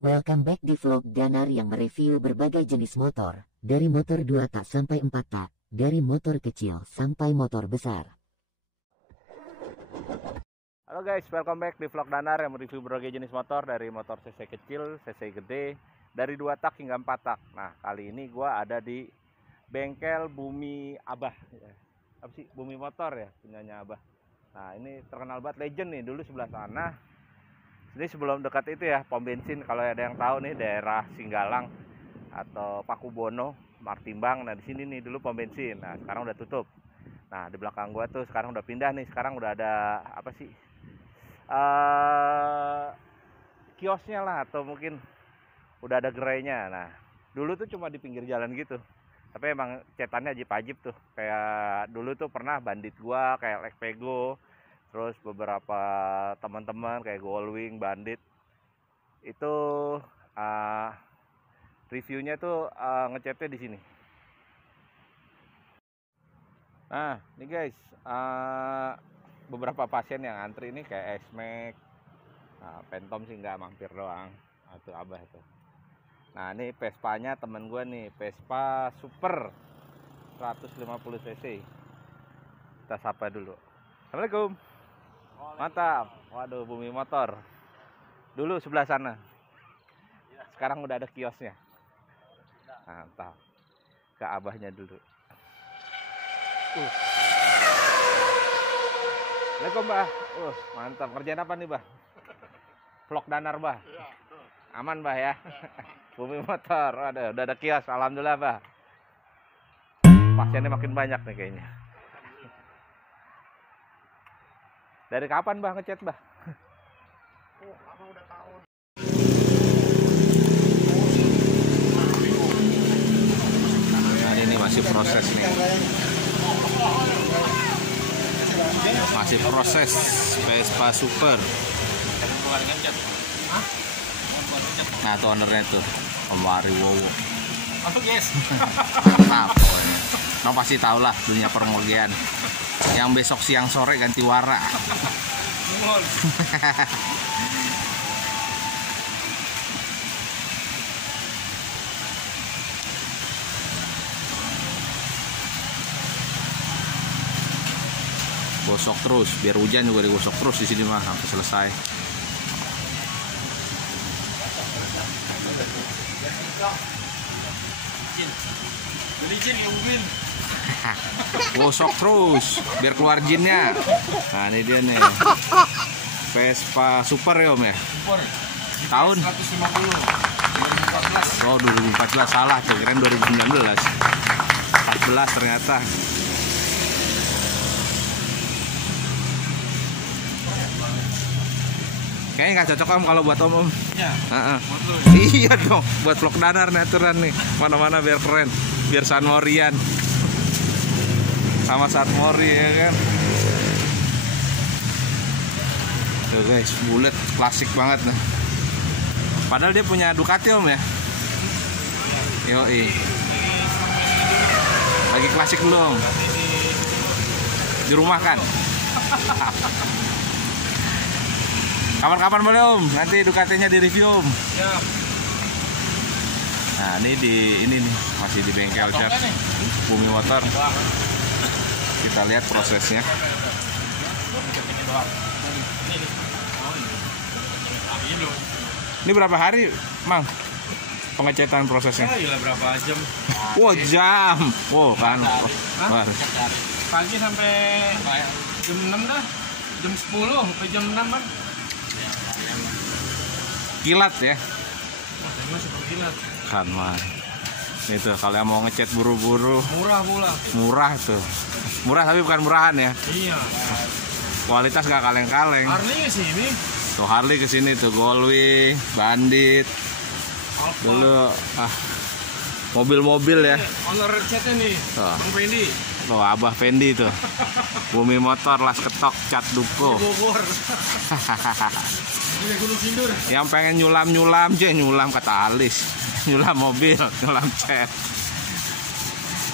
Welcome back di vlog Danar yang mereview berbagai jenis motor, dari motor 2 tak sampai 4 tak, dari motor kecil sampai motor besar. Halo guys, welcome back di vlog Danar yang mereview berbagai jenis motor, dari motor cc kecil, cc gede, dari 2 tak hingga 4 tak. Nah, kali ini gua ada di bengkel Bumi Abah. Apa sih? Bumi Motor ya, punyanya Abah. Nah, ini terkenal banget, legend nih, dulu sebelah sana. Ini sebelum dekat itu ya, pom bensin, kalau ada yang tahu nih, daerah Singgalang atau Pakubono, Martimbang. Nah, di sini nih dulu pom bensin. Nah, sekarang udah tutup. Nah, di belakang gua tuh sekarang udah pindah nih, sekarang udah ada apa sih? Kiosnya lah, atau mungkin udah ada gerainya. Nah, dulu tuh cuma di pinggir jalan gitu, tapi emang cetannya ajib-ajib tuh. Kayak dulu tuh pernah bandit gua, kayak Lekpego, terus beberapa teman-teman kayak Goldwing, Bandit itu reviewnya tuh ngecatnya di sini. Nah, ini guys, beberapa pasien yang antri ini kayak S-Max. Nah, Phantom sih nggak, mampir doang. Nah, itu Abah itu. Nah, ini Vespa-nya temen gue nih, Vespa Super 150 cc. Kita sapa dulu. Assalamualaikum. Mantap. Waduh, Bumi Motor. Dulu sebelah sana. Sekarang udah ada kiosnya. Mantap. Ke Abahnya dulu. Assalamualaikum, Mbah. Mantap. Kerjaan apa nih, Mbah? Vlog Danar, Mbah. Aman, Mbah ya. Bumi Motor. Waduh, udah ada kios. Alhamdulillah, Mbah. Pasiennya makin banyak nih kayaknya. Dari kapan Mbah ngecat, Mbah? Lama udah tahun. Nah, ini masih proses nih. Masih proses Vespa Super. Nah, tuh ownernya tuh, Om Ariwowo. Masuk, yes. Mantap pokoknya. Nah, pasti tau lah dunia permogian. Yang besok siang sore ganti warna. Gosok terus, biar hujan juga digosok terus di sini mah sampai selesai. Gosok terus biar keluar jinnya. Nah, ini dia nih, Vespa Super ya Om ya. Super. Tahun 150. 2014. Oh, 2014, salah tuh, kirain 2019. 14 ternyata. Kayaknya nggak cocok Om kalau buat Om. Ya. Buat lu. Iya dong, buat vlog Danar nih aturan nih. Mana-mana biar keren, biar Sanmorian. Sama Sanmori ya kan. Tuh guys, bulat klasik banget nih. Padahal dia punya Ducati Om ya. Yoi. Lagi klasik dulu Om. Di rumah kan. Kapan-kapan boleh Om, nanti Ducatinya di review Om. Siap. Nah, ini nih masih di bengkel cat Bumi Motor. Kita lihat prosesnya. Ini berapa hari, Mang? Pengecetan prosesnya? Gila, berapa jam? Wow, jam. Wow, kan. Pagi sampai jam 6 dah. Jam 10 sampai jam 6 kan. Kilat ya. Ini super kilat. Kan mah. Itu kalau yang mau ngecat buru-buru, Murah pula. murah tuh. Murah tapi bukan murahan ya. Iya. Kualitas gak kaleng-kaleng. Harley ke sini. Tuh Harley kesini tuh, Goldwing, Bandit. Alfa. Dulu mobil-mobil ya. Owner catnya nih. Tuh. Bang Fendi. Tuh Abah Fendi tuh. Bumi Motor, Las Ketok, Cat Duko. Bogor. Ini Gunung Sindur. Yang pengen nyulam-nyulam, nyulam kata Alis. Nyulam mobil, nyulam cat.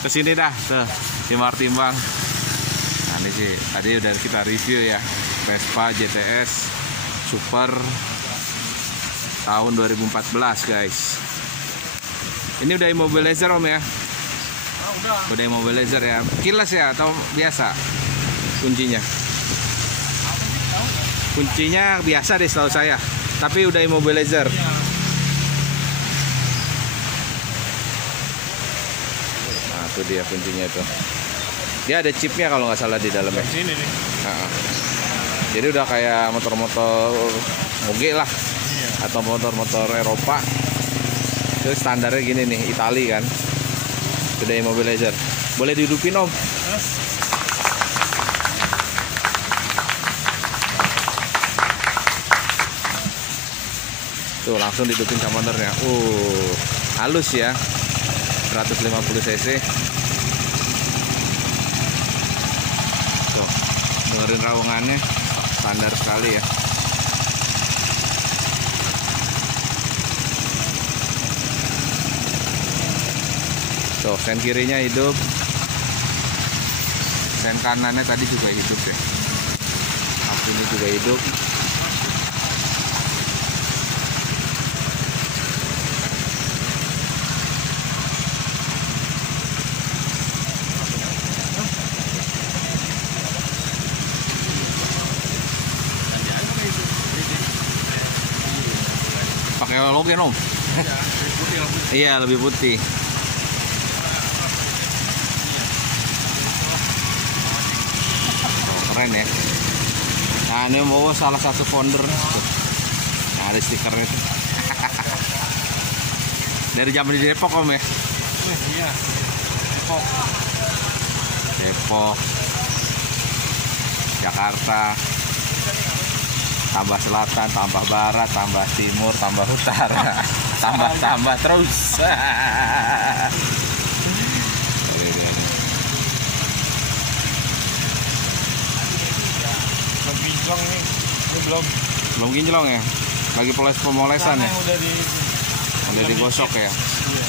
Kesini dah tuh, timbang-timbang. Nah, ini sih tadi udah kita review ya, Vespa GTS Super tahun 2014 guys. Ini udah immobilizer Om ya? Udah immobilizer ya. Keyless ya atau biasa kuncinya? Kuncinya biasa deh setahu saya, tapi udah immobilizer. Nah, itu dia kuncinya tuh. Dia ada chipnya kalau nggak salah di dalamnya. Sini nih. Jadi udah kayak motor-motor moge lah, atau motor-motor Eropa. Itu standarnya gini nih, Itali kan. Sudah immobilizer. Boleh dihidupin Om? Tuh langsung dihidupin sama motornya. Halus ya. 150 cc. Tuh, dengerin raungannya, standar sekali ya. Tuh, sen kirinya hidup, sen kanannya tadi juga hidup ya. Ini juga hidup. Pakai halogen Om? Iya, lebih putih. Keren ya. Nah, ini mau salah satu founder. Nah, ada stikernya tuh. Dari zaman di Depok Om ya? Iya. Depok, Jakarta, tambah selatan, tambah barat, tambah timur, tambah utara, tambah terus. Kinclong nih, ini belum kinclong ya, lagi pemolesan ya, udah digosok ya. Iya.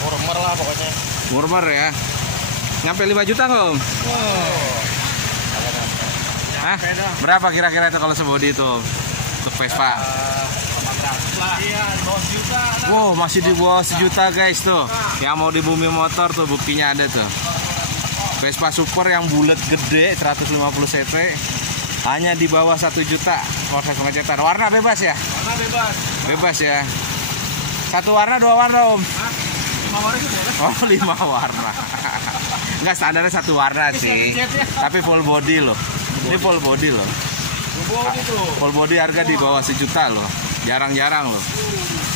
Murmer lah pokoknya. Murmer ya. Nyampe 5 juta nggak Om? Hah? Berapa kira-kira itu kalau sebodi itu untuk Vespa? Iya, di bawah sejuta. Wow, masih di bawah sejuta guys tuh. Yang mau di Bumi Motor tuh buktinya ada tuh. Vespa Super yang bulat gede 150 cc hanya di bawah 1 juta. Proses pengecetan. Warna bebas ya? Warna bebas. Bebas ya. Satu warna, 2 warna Om? 5 warna juga. Oh, 5 warna. Enggak, standarnya 1 warna sih. Tapi full body loh. Ini full body loh. Full body harga di bawah 1 juta loh. Jarang-jarang loh.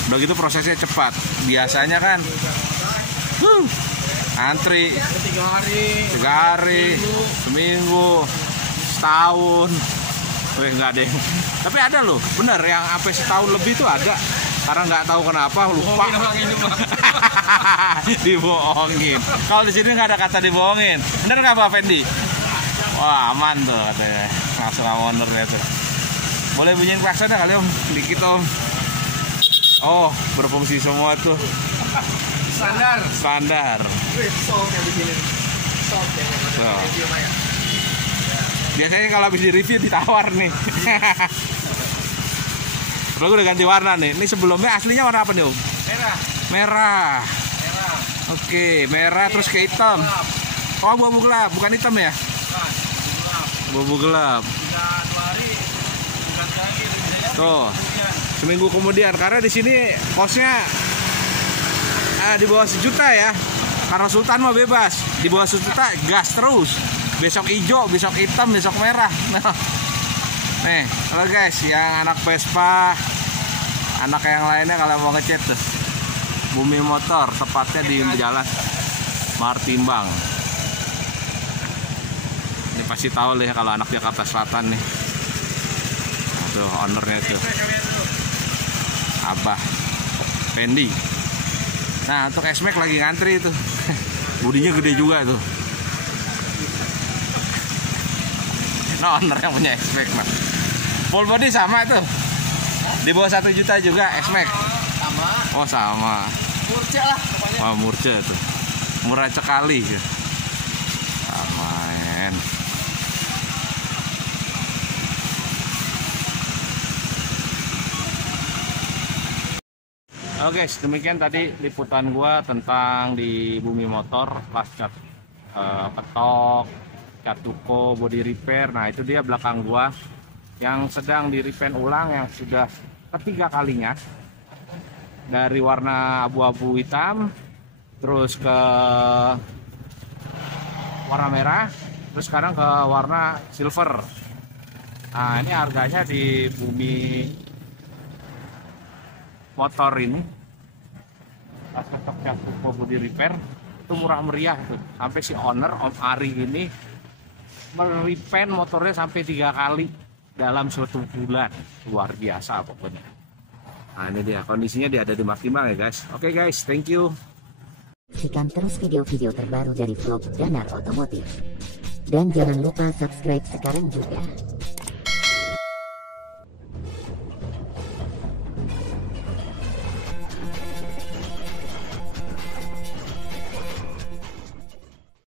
Udah gitu prosesnya cepat. Biasanya kan antri 3 hari, seminggu, setahun. Nggak ada yang. Tapi ada loh, bener yang sampai setahun lebih tuh ada. Karena nggak tahu kenapa lupa. Dibohongin. Kalau di sini nggak ada kata dibohongin. Bener nggak Pak Fendi? Wah, aman tuh katanya. Langsung ownernya tuh. Boleh bunyiin klaksonnya kali Om? Dikit Om. Oh, berfungsi semua tuh. Standar. Biasanya kalau habis di review ditawar nih. Lalu udah ganti warna nih. Ini sebelumnya aslinya warna apa nih Om? Merah. Oke, merah terus ke hitam. Oh, abu-abu gelap, bukan hitam ya? Abu-abu gelap. Tuh, seminggu kemudian. Karena di sini kosnya di bawah 1 juta ya. Karena Sultan mah bebas. Di bawah 1 juta gas terus. Besok hijau, besok hitam, besok merah. Nih, halo guys, yang anak Vespa, anak yang lainnya kalau mau ngechat tuh Bumi Motor, tepatnya di Jalan Martimbang. Ini pasti tahu lah ya kalau anak Jakarta Selatan nih. Tuh ownernya tuh Abah Fendi. Nah, untuk S-Max lagi ngantri tuh. Budinya gede juga tuh. Nah, owner yang punya X-Max. Nah. Full body sama itu. Di bawah 1 juta juga X-Max. Sama. Oh, sama. Murce lah pokoknya. Oh, Murce tuh. Murah sekali gitu. Aman. Oke, demikian tadi liputan gua tentang di Bumi Motor, pas cat petok, cat tuko, body repair. Nah, itu dia belakang gua yang sedang di repaint ulang, yang sudah ketiga kalinya, dari warna abu-abu hitam terus ke warna merah, terus sekarang ke warna silver. Nah, ini harganya di Bumi Motor ini pas ketok cat tuko body repair itu murah meriah tuh. Sampai si owner Om Ari ini merepaint motornya sampai 3 kali dalam suatu bulan. Luar biasa pokoknya. Nah, ini dia kondisinya, dia ada di Makimang ya guys. Oke guys, thank you. Saksikan terus video-video terbaru dari vlog Danar Otomotif. Dan jangan lupa subscribe sekarang juga.